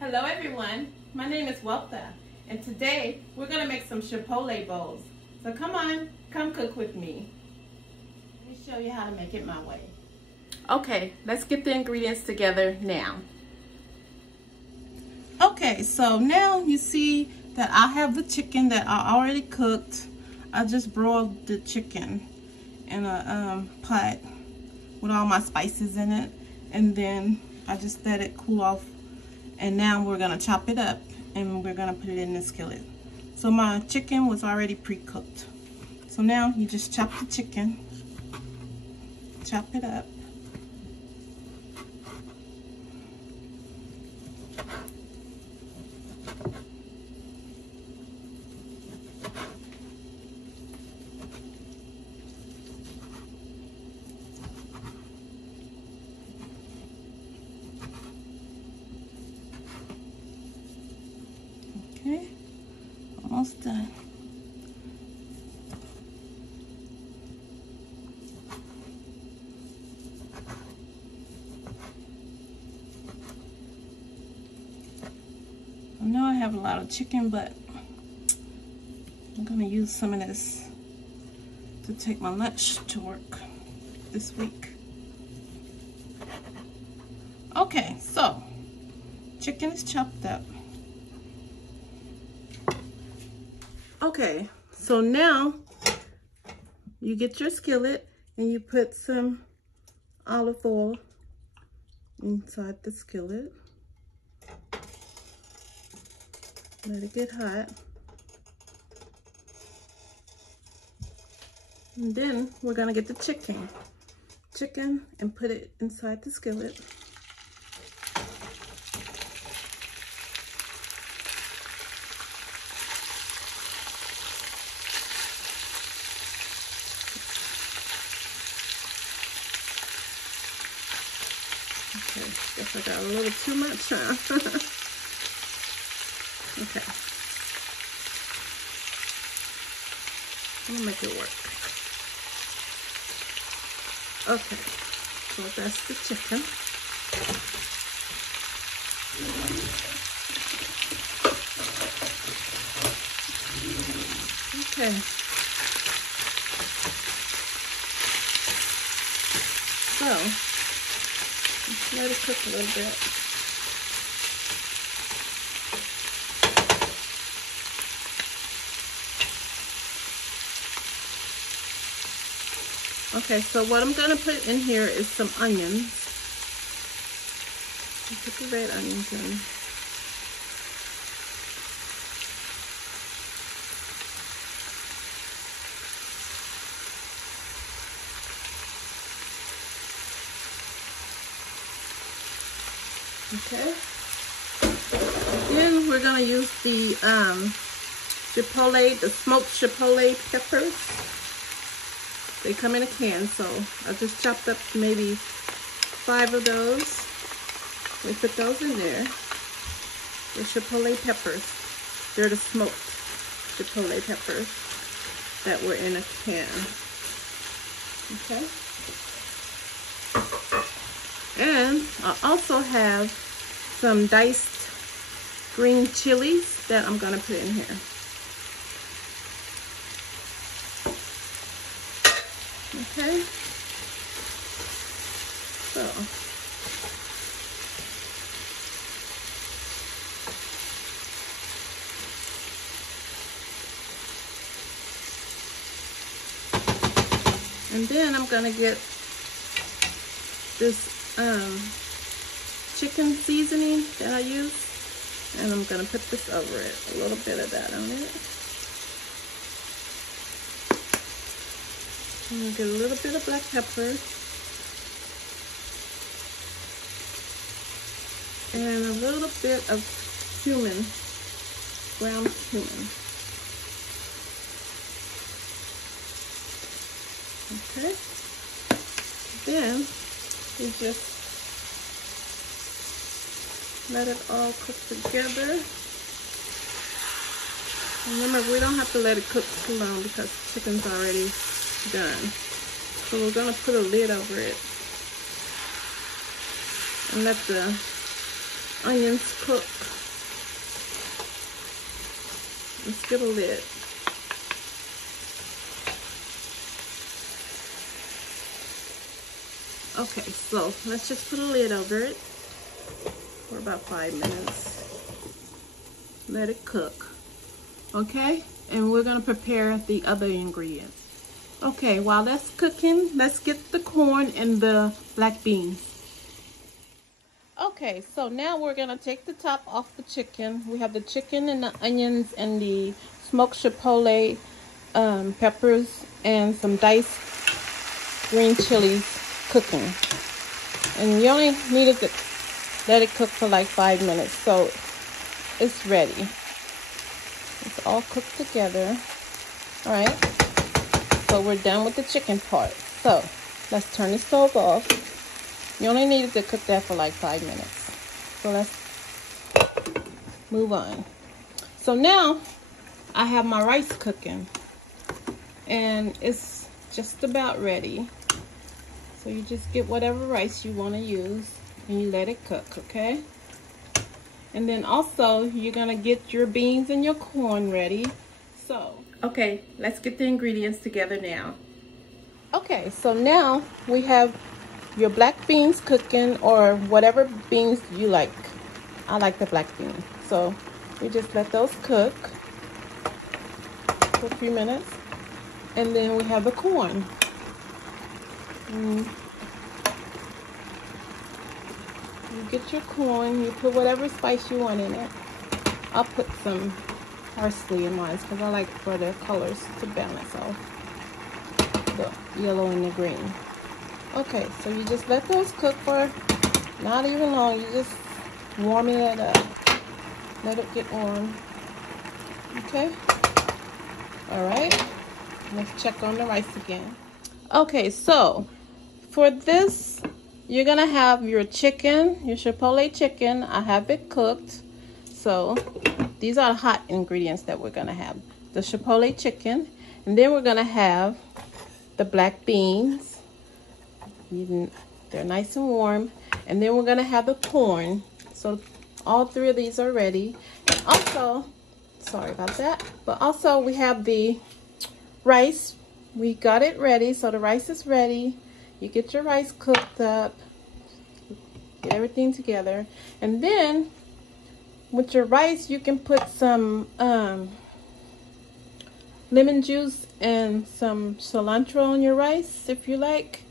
Hello everyone, my name is Weltha, and today we're going to make some Chipotle bowls. So come on, come cook with me. Let me show you how to make it my way. Okay, let's get the ingredients together now. Okay, so now you see that I have the chicken that I already cooked. I just broiled the chicken in a pot with all my spices in it, and then I just let it cool off. And now we're gonna chop it up and we're gonna put it in the skillet. So my chicken was already pre-cooked. So now you just chop the chicken, chop it up. Okay, almost done. I know I have a lot of chicken, but I'm gonna use some of this to take my lunch to work this week. Okay, so chicken is chopped up. Okay, so now you get your skillet and you put some olive oil inside the skillet. Let it get hot. And then we're gonna get the chicken and put it inside the skillet. Okay, guess I got a little too much, huh? Okay. I'm gonna make it work. Okay, so that's the chicken. Okay. So, let's let it cook a little bit. Okay, so what I'm going to put in here is some onions. Put the red onions in. Okay. Then we're going to use the Chipotle, the smoked Chipotle peppers. They come in a can, so I just chopped up maybe 5 of those. We put those in there. The Chipotle peppers. They're the smoked Chipotle peppers that were in a can. Okay. And I also have some diced green chilies that I'm going to put in here. Okay, so and then I'm gonna get this chicken seasoning that I use, and I'm gonna put this over it, a little bit of that on it. I'm going to get a little bit of black pepper and a little bit of cumin, ground cumin. Okay. Then we just let it all cook together. Remember, we don't have to let it cook too long because the chicken's already done. So we're going to put a lid over it and let the onions cook. Let's give a lid. Okay, so let's just put a lid over it for about 5 minutes. Let it cook. Okay, and we're gonna prepare the other ingredients. Okay, while that's cooking, let's get the corn and the black beans. Okay, so now we're gonna take the top off the chicken. We have the chicken and the onions and the smoked chipotle peppers and some diced green chilies cooking. And you only needed to let it cook for like 5 minutes, so it's ready. It's all cooked together. All right, so we're done with the chicken part. So let's turn the stove off. You only needed to cook that for like 5 minutes. So let's move on. So now I have my rice cooking and it's just about ready. So you just get whatever rice you want to use and you let it cook, okay? And then also you're gonna get your beans and your corn ready. So, okay, let's get the ingredients together now. Okay, so now we have your black beans cooking, or whatever beans you like. I like the black beans. So we just let those cook for a few minutes. And then we have the corn. You get your corn, you put whatever spice you want in it. I'll put some parsley in mine because I like for the colors to balance off the yellow and the green. Okay, so you just let those cook for not even long. You just warming it up. Let it get warm. Okay. All right. Let's check on the rice again. Okay, so for this, you're gonna have your chicken, your Chipotle chicken. I have it cooked. So these are the hot ingredients that we're gonna have. The Chipotle chicken, and then we're gonna have the black beans. They're nice and warm. And then we're gonna have the corn. So all three of these are ready. And also, sorry about that, but also we have the rice. We got it ready, so the rice is ready. You get your rice cooked up, get everything together, and then with your rice you can put some lemon juice and some cilantro on your rice if you like.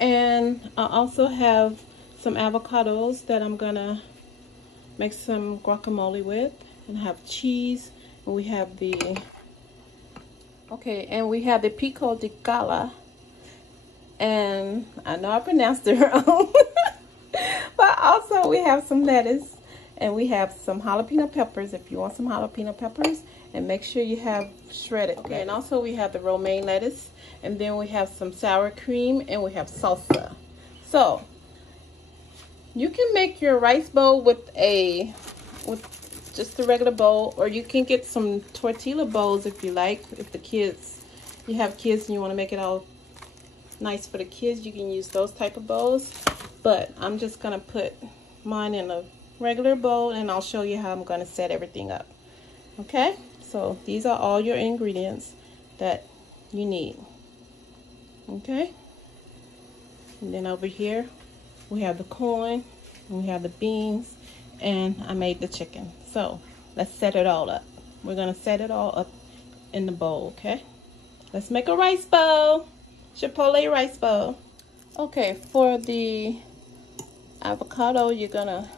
And I also have some avocados that I'm gonna make some guacamole with, and have cheese, and we have the pico de gala, and I know I pronounced it wrong. But also we have some lettuce, and we have some jalapeno peppers if you want some jalapeno peppers, and make sure you have shredded. Okay, and also we have the romaine lettuce, and then we have some sour cream, and we have salsa. So you can make your rice bowl with just a regular bowl, or you can get some tortilla bowls if you like. If you have kids and you want to make it all nice for the kids, you can use those type of bowls. But I'm just gonna put mine in a regular bowl, and I'll show you how I'm gonna set everything up. Okay, so these are all your ingredients that you need. Okay, and then over here we have the corn, and we have the beans, and I made the chicken. So let's set it all up. We're gonna set it all up in the bowl. Okay, let's make a rice bowl, Chipotle rice bowl. Okay, for the avocado, you're gonna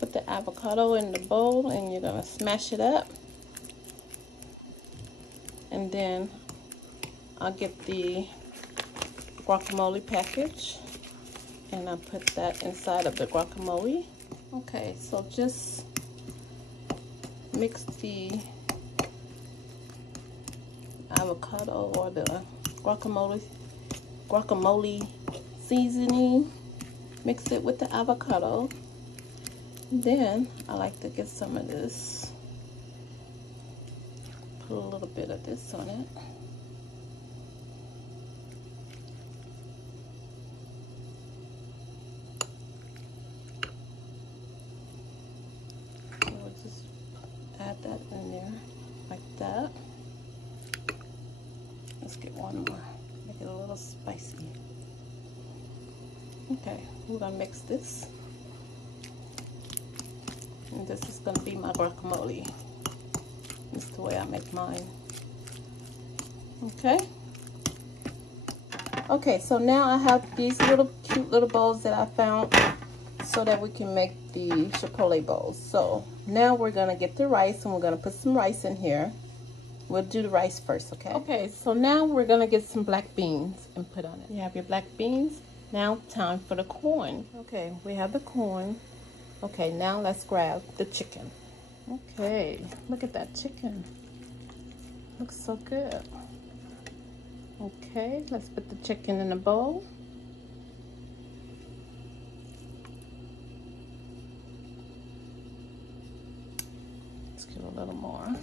put the avocado in the bowl, and you're gonna smash it up. And then I'll get the guacamole package, and I put that inside of the guacamole. Okay, so just mix the avocado or the guacamole seasoning, mix it with the avocado. Then I like to get some of this, put a little bit of this on it. add that in there like that. Let's get one more, make it a little spicy. Okay, we're gonna mix this. And this is gonna be my guacamole. This is the way I make mine. Okay. Okay, so now I have these little cute little bowls that I found so that we can make the chipotle bowls. So now we're gonna get the rice and we're gonna put some rice in here. We'll do the rice first, okay? Okay, so now we're gonna get some black beans and put on it. You have your black beans. Now time for the corn. Okay, we have the corn. Okay, now let's grab the chicken. Okay, look at that chicken. Looks so good. Okay, let's put the chicken in a bowl. Let's get a little more.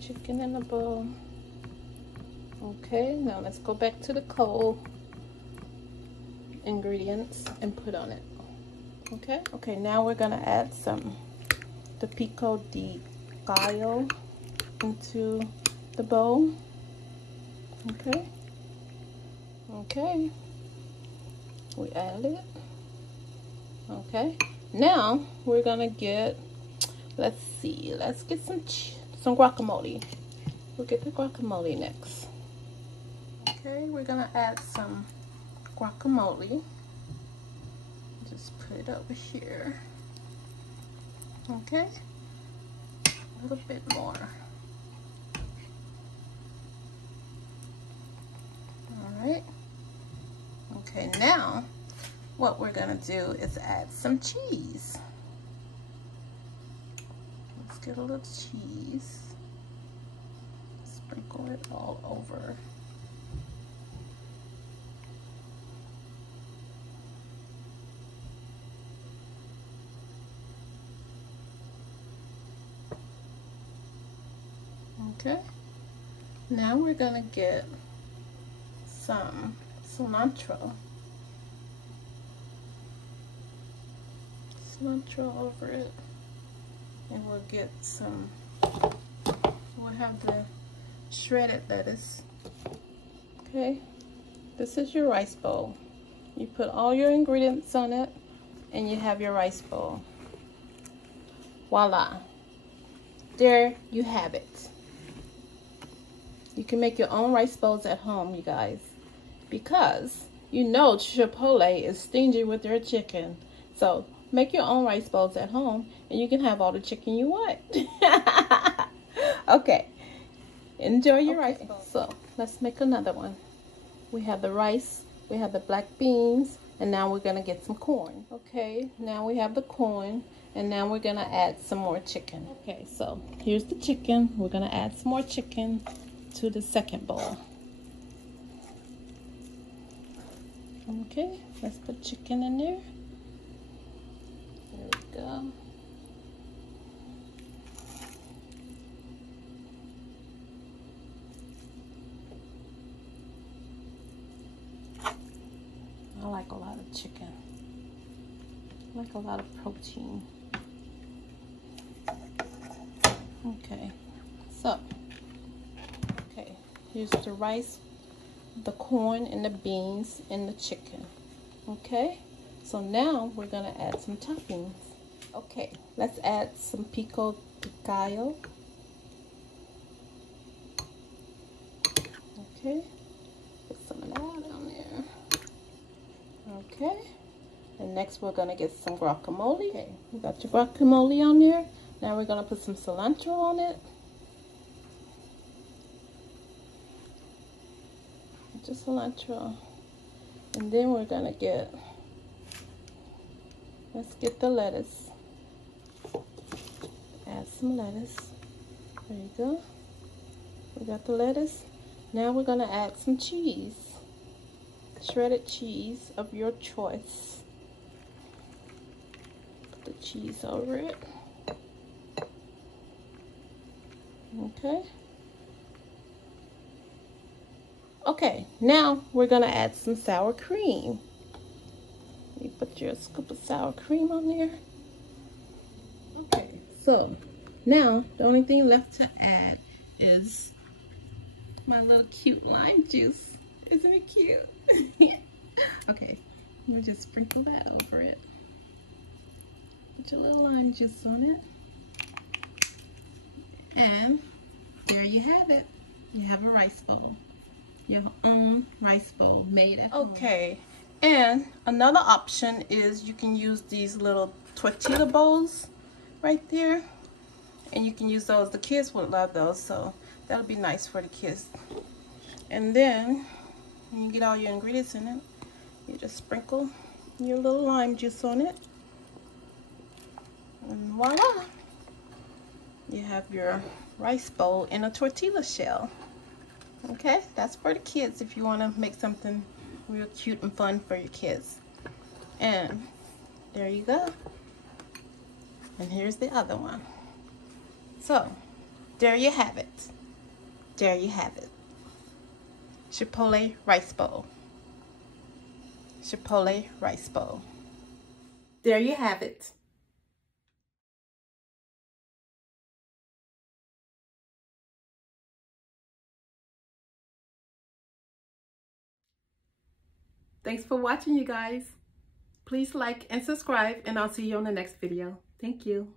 Chicken in a bowl. Okay, now let's go back to the cold ingredients and put on it. Okay, okay, now we're gonna add the pico de gallo into the bowl. Okay, okay, we added it. Okay, now we're gonna get, let's get some guacamole. We'll get the guacamole next. Okay, we're gonna add some guacamole. Just put it over here. Okay, a little bit more. Alright. Okay, now what we're gonna do is add some cheese. Let's get a little cheese. Sprinkle it all over. Okay, now we're gonna get some cilantro over it, and we'll get we'll have the shredded lettuce. Okay, this is your rice bowl. You put all your ingredients on it and you have your rice bowl. Voila, there you have it. You can make your own rice bowls at home, you guys, because you know Chipotle is stingy with their chicken. So make your own rice bowls at home and you can have all the chicken you want. Okay, enjoy your rice bowl. So let's make another one. We have the rice, we have the black beans, and now we're gonna get some corn. Okay, now we have the corn, and now we're gonna add some more chicken. Okay, so here's the chicken. We're gonna add some more chicken to the second bowl. Okay, let's put chicken in there. There we go. I like a lot of chicken. I like a lot of protein. Okay, so here's the rice, the corn, and the beans, and the chicken. Okay, so now we're gonna add some toppings. Okay, let's add some pico de gallo. Okay, put some of that on there. Okay, and next we're gonna get some guacamole. Okay, we got your guacamole on there. Now we're gonna put some cilantro on it. Just cilantro, and then we're gonna let's get the lettuce. Add some lettuce. There you go. We got the lettuce. Now we're gonna add some cheese, shredded cheese of your choice. Put the cheese over it. Okay. Okay, now we're gonna add some sour cream. You put your scoop of sour cream on there. Okay, so now the only thing left to add is my little cute lime juice. Isn't it cute? Okay, let me just sprinkle that over it. Put your little lime juice on it. And there you have it. You have a rice bowl. Your own rice bowl made at home. Okay, and another option is you can use these little tortilla bowls right there. And you can use those. The kids would love those, so that'll be nice for the kids. And then when you get all your ingredients in it, you just sprinkle your little lime juice on it. And voila! You have your rice bowl in a tortilla shell. Okay, that's for the kids if you want to make something real cute and fun for your kids. And there you go. And here's the other one. So, there you have it. There you have it. Chipotle rice bowl. Chipotle rice bowl. There you have it. Thanks for watching, you guys. Please like and subscribe, and I'll see you on the next video. Thank you.